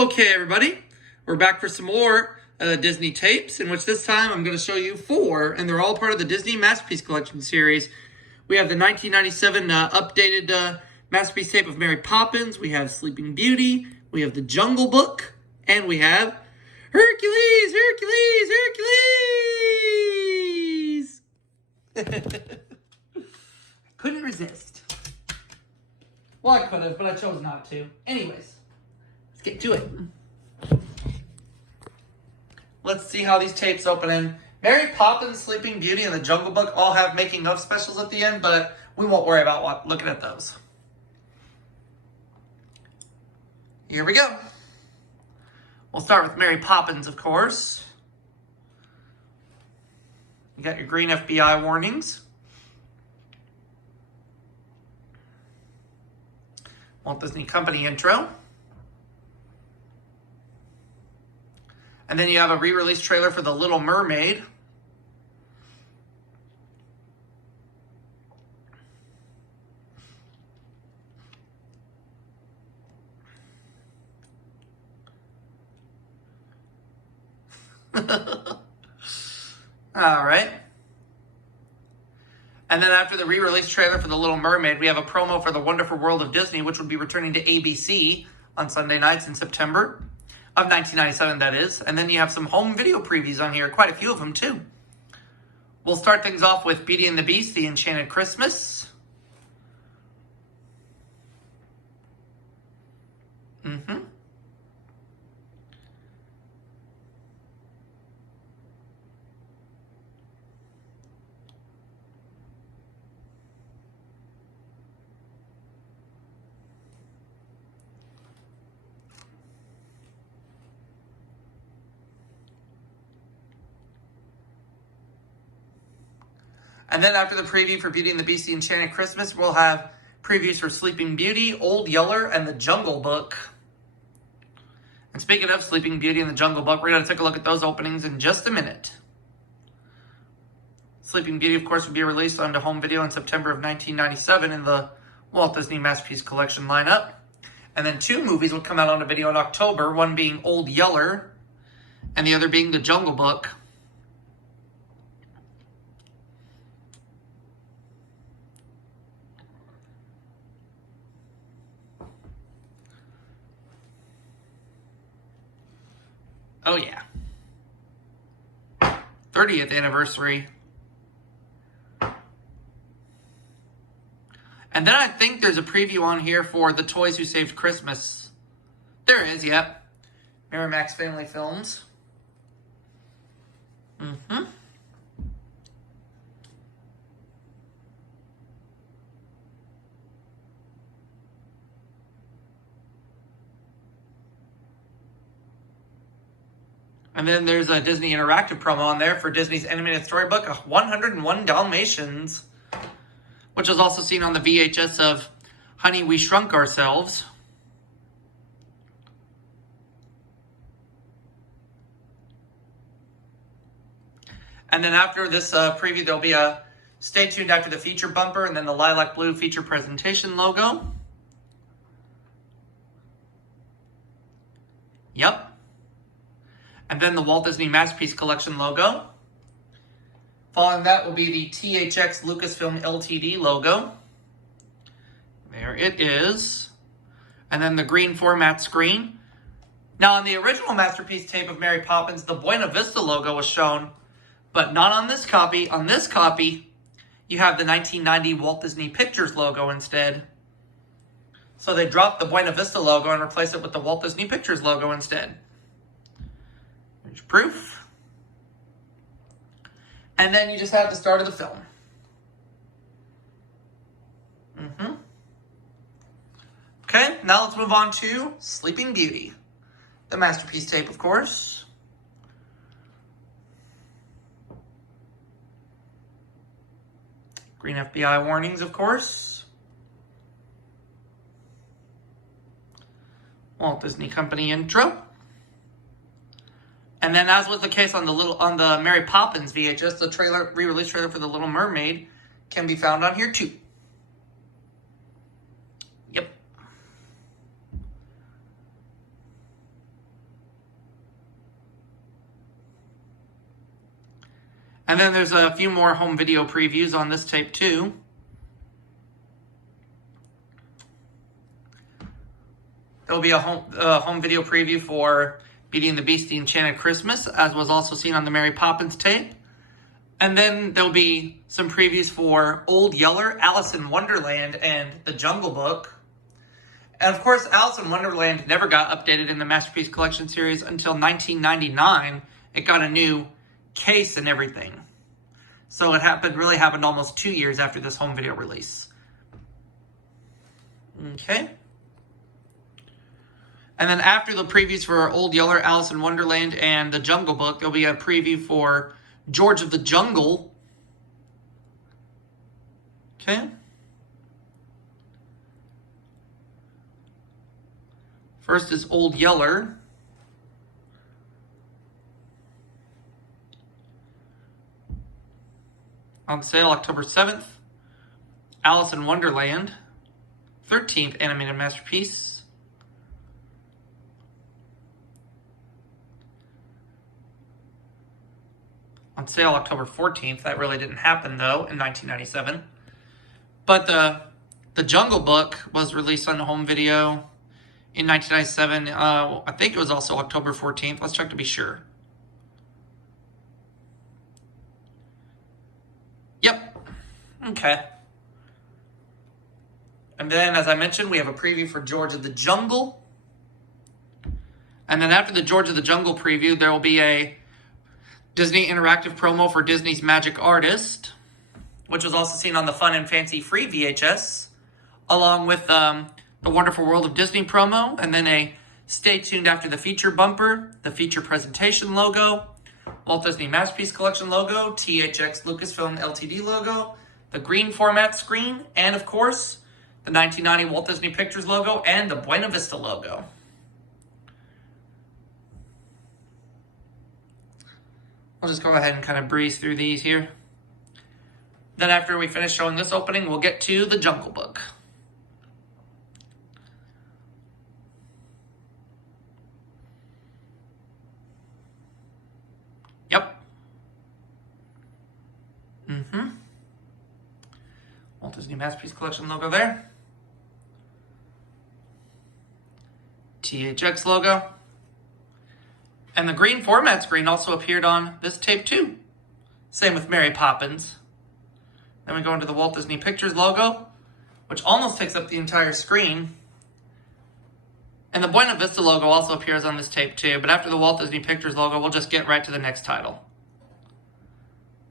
Okay, everybody, we're back for some more Disney tapes, in which this time I'm going to show you 4, and they're all part of the Disney Masterpiece Collection series. We have the 1997 updated Masterpiece tape of Mary Poppins, we have Sleeping Beauty, we have The Jungle Book, and we have Hercules, Hercules, Hercules! Couldn't resist. Well, I could have, but I chose not to. Anyways. Let's get to it. Let's see how these tapes open in. Mary Poppins, Sleeping Beauty, and The Jungle Book all have making of specials at the end, but we won't worry about looking at those. Here we go. We'll start with Mary Poppins, of course. You got your green FBI warnings. Walt Disney Company intro. And then you have a re-release trailer for The Little Mermaid. All right. And then after the re-release trailer for The Little Mermaid, we have a promo for The Wonderful World of Disney, which would be returning to ABC on Sunday nights in September. Of 1997, that is. And then you have some home video previews on here. Quite a few of them, too. We'll start things off with Beauty and the Beast, The Enchanted Christmas. And then after the preview for Beauty and the Beast, The Enchanted Christmas, we'll have previews for Sleeping Beauty, Old Yeller, and The Jungle Book. And speaking of Sleeping Beauty and The Jungle Book, we're going to take a look at those openings in just a minute. Sleeping Beauty, of course, will be released onto home video in September of 1997 in the Walt Disney Masterpiece Collection lineup. And then 2 movies will come out onto video in October, one being Old Yeller, and the other being The Jungle Book. Oh, yeah. 30th anniversary. And then I think there's a preview on here for The Toys Who Saved Christmas. There is, yep. Miramax Family Films. And then there's a Disney Interactive promo on there for Disney's animated storybook, 101 Dalmatians, which was also seen on the VHS of Honey, We Shrunk Ourselves. And then after this preview, there'll be a stay tuned after the feature bumper and then the lilac blue feature presentation logo. Yep. And then the Walt Disney Masterpiece Collection logo. Following that will be the THX Lucasfilm Ltd logo. There it is. And then the green format screen. Now, on the original Masterpiece tape of Mary Poppins, the Buena Vista logo was shown, but not on this copy. On this copy, you have the 1990 Walt Disney Pictures logo instead. So they dropped the Buena Vista logo and replaced it with the Walt Disney Pictures logo instead. There's proof. And then you just have the start of the film. Okay, now let's move on to Sleeping Beauty. The Masterpiece tape, of course. Green FBI warnings, of course. Walt Disney Company intro. And then, as was the case on the Mary Poppins VHS, the re-release trailer for The Little Mermaid can be found on here too. Yep. And then there's a few more home video previews on this tape too. There'll be a home video preview for Beauty and the Beast, The Enchanted Christmas, as was also seen on the Mary Poppins tape. And then there'll be some previews for Old Yeller, Alice in Wonderland, and The Jungle Book. And of course, Alice in Wonderland never got updated in the Masterpiece Collection series until 1999. It got a new case and everything. So it really happened almost 2 years after this home video release. Okay. And then after the previews for Old Yeller, Alice in Wonderland, and The Jungle Book, there'll be a preview for George of the Jungle. Okay. First is Old Yeller. On sale October 7th. Alice in Wonderland. 13th animated masterpiece. On sale October 14th. That really didn't happen, though, in 1997. But the Jungle Book was released on home video in 1997. I think it was also October 14th. Let's check to be sure. Yep. Okay. And then, as I mentioned, we have a preview for George of the Jungle. And then after the George of the Jungle preview, there will be a Disney interactive promo for Disney's Magic Artist, which was also seen on the Fun and Fancy free VHS, along with the Wonderful World of Disney promo, and then a Stay Tuned After the Feature bumper, the feature presentation logo, Walt Disney Masterpiece Collection logo, THX Lucasfilm Ltd logo, the green format screen, and of course, the 1990 Walt Disney Pictures logo and the Buena Vista logo. I'll just go ahead and kind of breeze through these here. Then after we finish showing this opening, we'll get to the Jungle Book. Yep. Walt Disney Masterpiece Collection logo there. THX logo. And the green format screen also appeared on this tape too. Same with Mary Poppins. Then we go into the Walt Disney Pictures logo, which almost takes up the entire screen. And the Buena Vista logo also appears on this tape too, but after the Walt Disney Pictures logo, we'll just get right to the next title,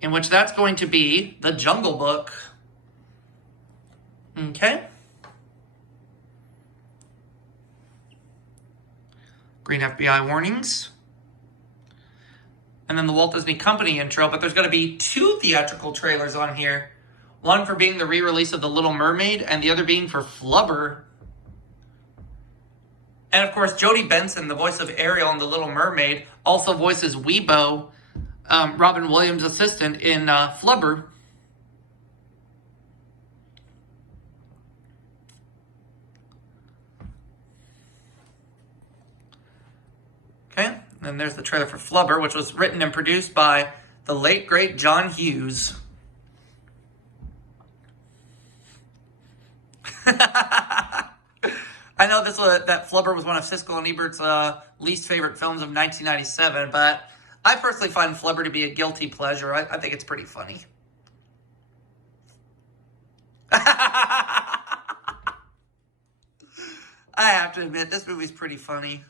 in which that's going to be The Jungle Book. Okay. Green FBI warnings. And then the Walt Disney Company intro, but there's going to be 2 theatrical trailers on here. One for being the re-release of The Little Mermaid, and the other being for Flubber. And of course, Jodie Benson, the voice of Ariel in The Little Mermaid, also voices Weebo, Robin Williams' assistant, in Flubber. Okay. And there's the trailer for Flubber, which was written and produced by the late, great John Hughes. I know that Flubber was one of Siskel and Ebert's least favorite films of 1997, but I personally find Flubber to be a guilty pleasure. I think it's pretty funny. I have to admit, this movie's pretty funny.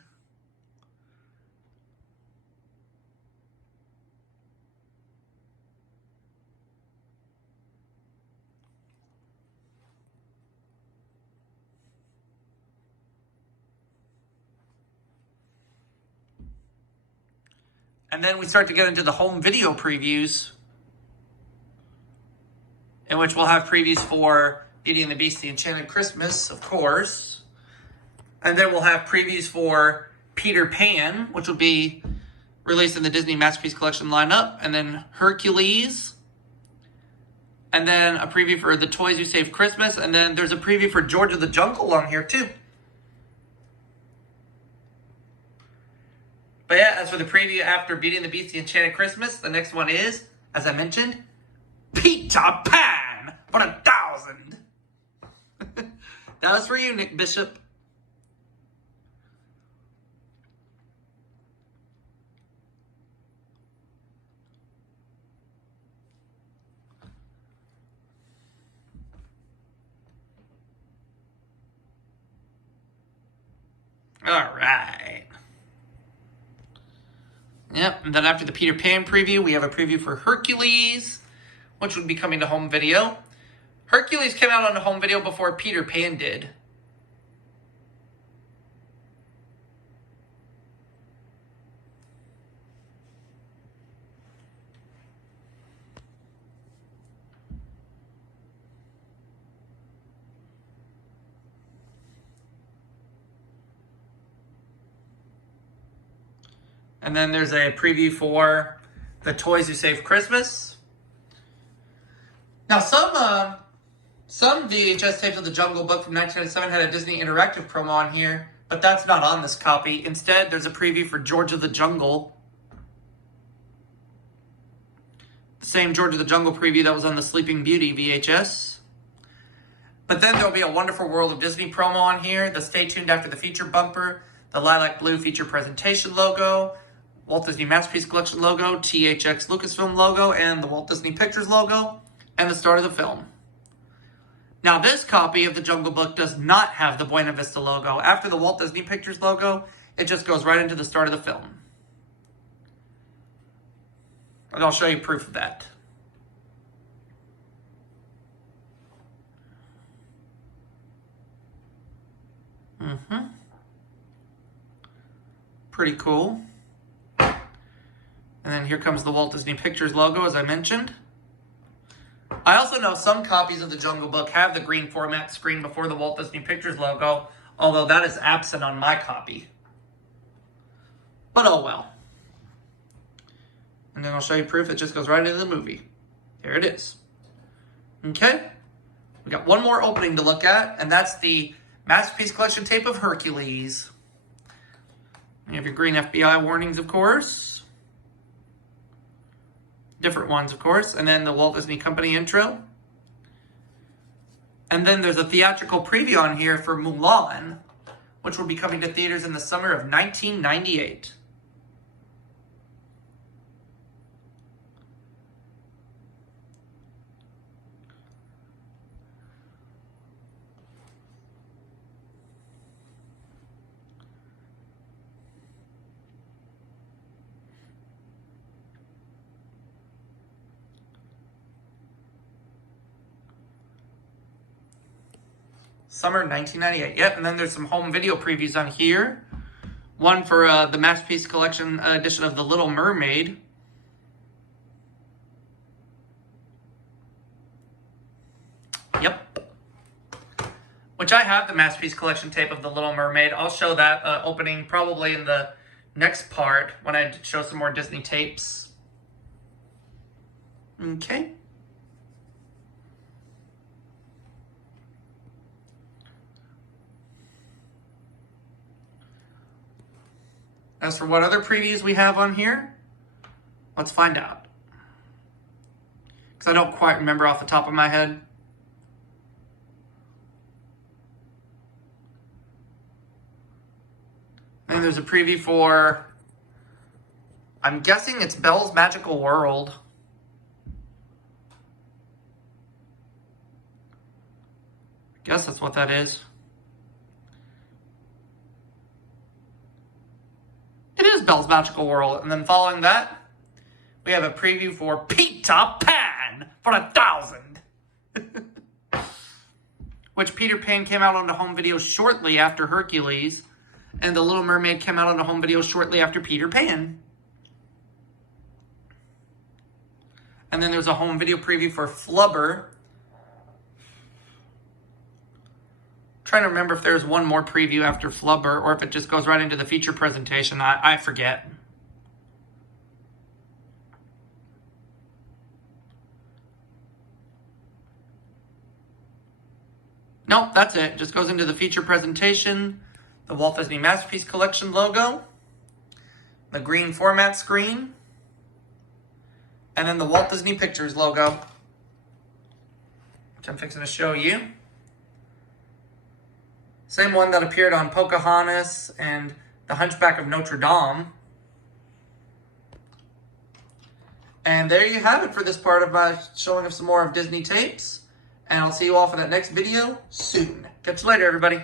And then we start to get into the home video previews, in which we'll have previews for Beauty and the Beast, The Enchanted Christmas, of course. And then we'll have previews for Peter Pan, which will be released in the Disney Masterpiece Collection lineup. And then Hercules. And then a preview for The Toys Who Saved Christmas. And then there's a preview for George of the Jungle on here, too. But yeah, as for the preview after Beauty and the Beast, The Enchanted Christmas, the next one is as I mentioned, Peter Pan for 1,000. That was for you, Nick Bishop. All right. Yep, and then after the Peter Pan preview, we have a preview for Hercules, which would be coming to home video. Hercules came out on home video before Peter Pan did. And then there's a preview for the Toys Who Save Christmas. Now, some VHS tapes of The Jungle Book from 1997 had a Disney Interactive promo on here, but that's not on this copy. Instead, there's a preview for George of the Jungle. The same George of the Jungle preview that was on the Sleeping Beauty VHS. But then there'll be a Wonderful World of Disney promo on here, the Stay Tuned After the Feature bumper, the Lilac Blue feature presentation logo, Walt Disney Masterpiece Collection logo, THX Lucasfilm logo, and the Walt Disney Pictures logo, and the start of the film. Now, this copy of The Jungle Book does not have the Buena Vista logo. After the Walt Disney Pictures logo, it just goes right into the start of the film. And I'll show you proof of that. Pretty cool. And then here comes the Walt Disney Pictures logo, as I mentioned. I also know some copies of The Jungle Book have the green format screen before the Walt Disney Pictures logo, although that is absent on my copy. But oh well. And then I'll show you proof it just goes right into the movie. Here it is. Okay? We got one more opening to look at, and that's the Masterpiece Collection tape of Hercules. You have your green FBI warnings, of course. Different ones, of course. And then the Walt Disney Company intro. And then there's a theatrical preview on here for Mulan, which will be coming to theaters in the summer of 1998. Summer 1998. Yep, and then there's some home video previews on here. One for the Masterpiece Collection edition of The Little Mermaid. Yep. Which I have the Masterpiece Collection tape of The Little Mermaid. I'll show that opening probably in the next part when I show some more Disney tapes. Okay. As for what other previews we have on here, let's find out. Because I don't quite remember off the top of my head. And there's a preview for, I'm guessing it's Belle's Magical World. I guess that's what that is. It is Belle's Magical World. And then following that, we have a preview for Peter Pan for 1,000. Which Peter Pan came out on the home video shortly after Hercules. And The Little Mermaid came out on the home video shortly after Peter Pan. And then there's a home video preview for Flubber. Trying to remember if there's one more preview after Flubber or if it just goes right into the feature presentation. I forget. Nope, that's it. It just goes into the feature presentation, the Walt Disney Masterpiece Collection logo, the green format screen, And then the Walt Disney Pictures logo, which I'm fixing to show you. Same one that appeared on Pocahontas and The Hunchback of Notre Dame. And there you have it for this part of my showing of some more of Disney tapes. And I'll see you all for that next video soon. Catch you later, everybody.